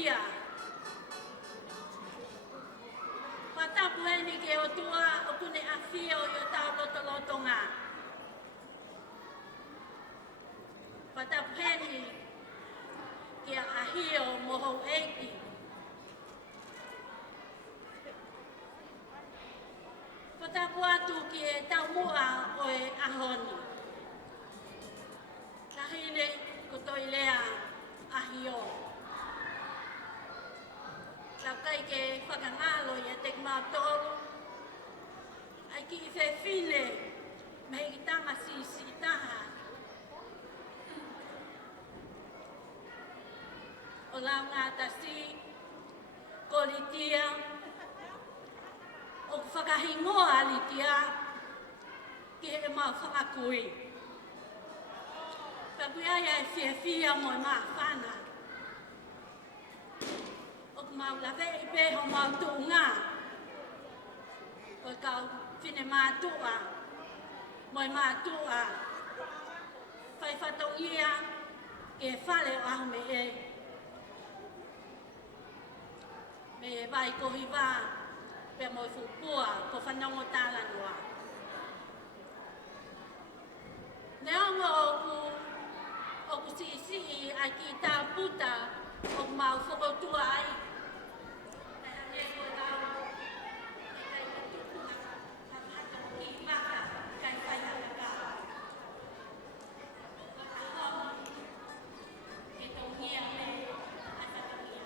ia. Patapu eni ke o tua o kune awhia o i o tau lotolotonga. Patapu eni ke a ahio moho eiki. Patapu atu ki e tau mua o e ahoni. Tahine ko toi lea ahio. Tau kai ke whakangalo i e te mautoro. Ai ki i whine me i tanga si taha. O lau ngā tasi, koritia, o whakahingoa alitia, ki he mau whakakui. Papuiaia e whia mo e maa whana. O mau lawe i peho mau tūngā. O kau whine mātua, mo e mātua. Whai whatau ia, ke whale o ahu me e. Me vai kohi wā, pe mo i fupua, ko whanongo tāla noa. Ne ongo o ku si ai ki tā puta, o mau whakotua ai. Ne ko tau, e kai ka tukunga, ka whata ki maka, kai whaiaka ka. Ko ka hongi, ke tongia me, ai whatangia.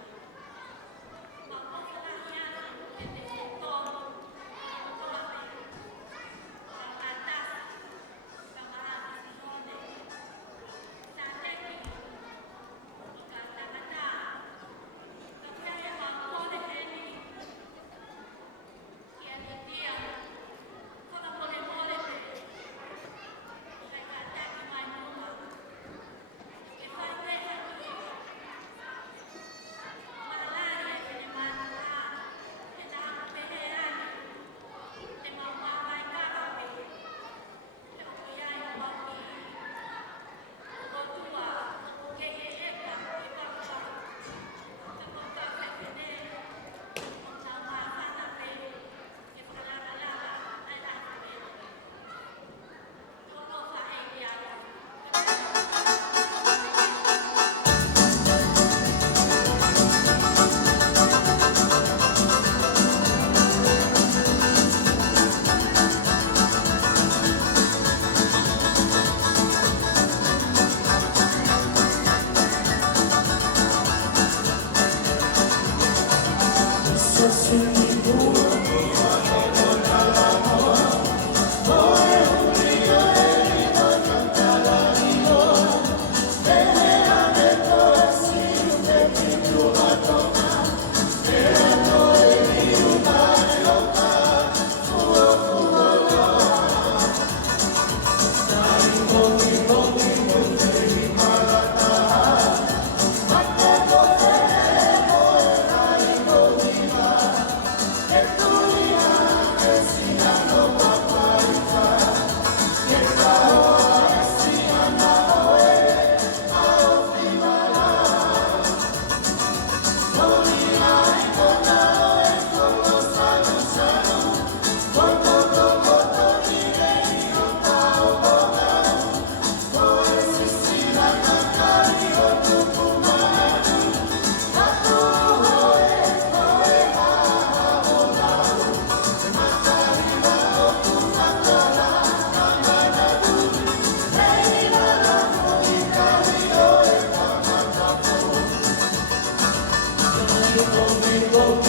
Go,